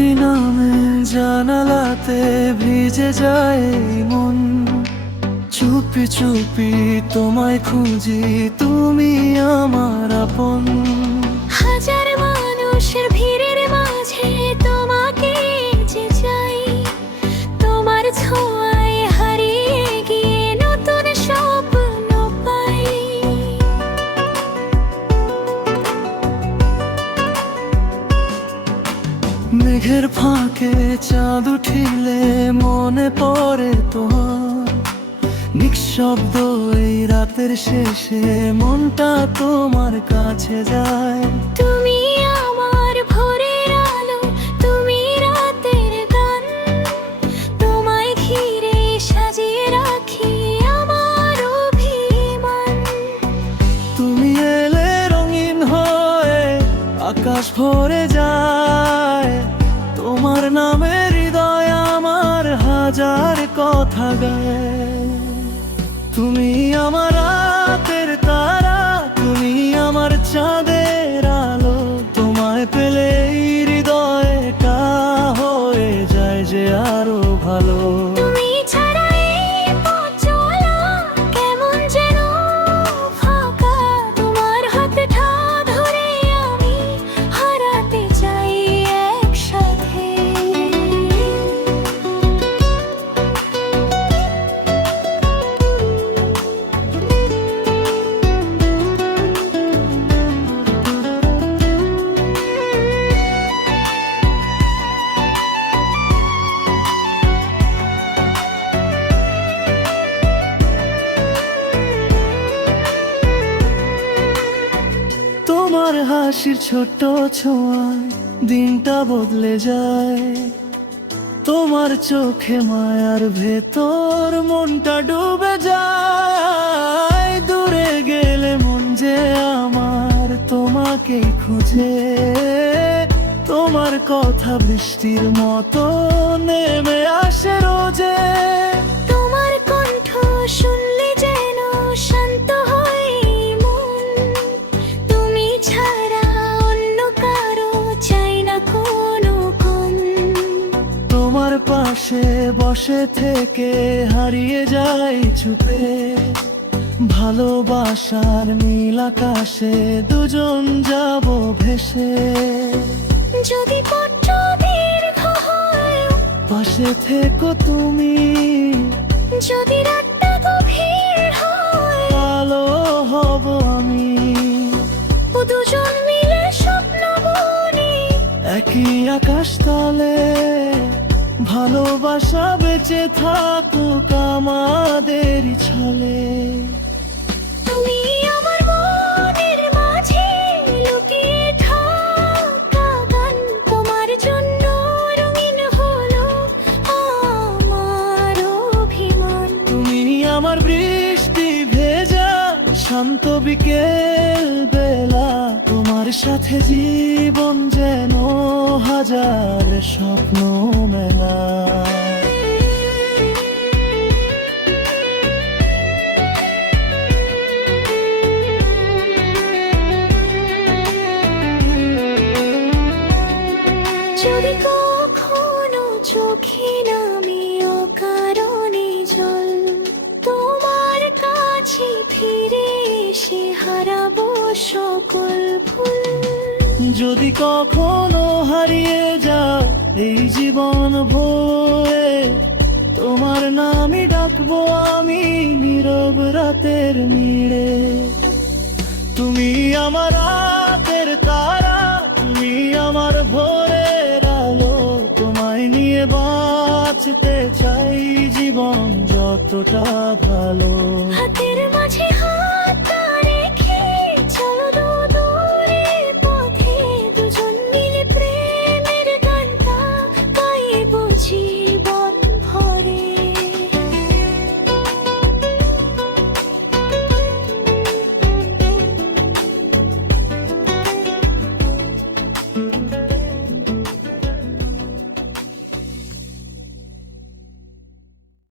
বৃষ্টি নামে জানালাতে ভিজে যায় মন, চুপি চুপি তোমায় খুঁজি, তুমি আমার আপন। হাজার মানুষের ভিড়ের মাঝে তোমাকে যে চাই, তোমার ছোঁয়ায় হারিয়ে গিয়ে নতুন স্বপ্ন পাই। মেঘের ফাঁকে চাঁদ উঠিলে মনে পড়ে তোমার নিঃশব্দ এই রাতের শেষে মনটা তোমার কাছে যায়। তুমি আমার ভোরের আলো, তুমি রাতের গান, তোমায় ঘিরে সাজিয়ে রাখি আমার অভিমান। তুমি এলে রঙিন হয়ে আকাশ ভরে যায়, তোমার নামে হৃদয় আমার হাজার কথা গায়। তুমি আমার রাতের তারা, তুমি আমার চাঁদের আলো, তোমায় পেলে হৃদয়টা হয়ে যায় যে আরো ভালো। তুমি ছাড়া এই পথ চলা কেমন যেন ফাঁকা, তোমার হাতটা ধরে আমি হারাতে চাই একসাথে। তোমার হাসির ছোট্ট ছোঁয়ায় দিনটা বদলে যায়, তোমার চোখে মায়ার ভেতর মনটা ডুবে যায়। দূরে গেলে মন যে আমার তোমাকে খুঁজে, তোমার কথা বৃষ্টির মতো নেমে আসে রোজে। তোমার কণ্ঠ শুনলে যেন শান্ত হয় মন, তুমি ছাড়া অন্য কারো চাই না কোনো ক্ষণ। তোমার পাশে বসে থেকে হারিয়ে যাই চুপে, ভালোবাসার নীল আকাশে দুজন যাব ভেসে। যদি পথটা দীর্ঘ হয়, পাশে থেকো তুমি, যদি রাতটা গভীর হয়, ভালো হব আমি। ও দুজন মিলে স্বপ্ন বুনি একই আকাশ তলে, ভালোবাসা বেঁচে থাকুক আমাদের ছলে। তুমি আমার মনের মাঝে লুকিয়ে থাকা গান, তোমার জন্য রঙিন হলো আমার অভিমান। তুমি আমার বৃষ্টি ভেজা শান্ত বিকেল বেলা, তোমার সাথে জীবন যেন হাজার স্বপ্ন মেলা। যদি কখনো চোখে নামে অকারণে জল, তোমার কাছে ফিরে এসে হারাবো সকল ভুল। যদি কখনো হারিয়ে যাও এই জীবন ভরে, তোমার নামই ডাকবো আমি নীরব রাতের নীড়ে। তুমি আমার রাতের তারা, তুমি আমার ভোরের আলো, তোমায় নিয়ে বাঁচতে চাই জীবন যতটা ভালো। হাতের মাঝে হাত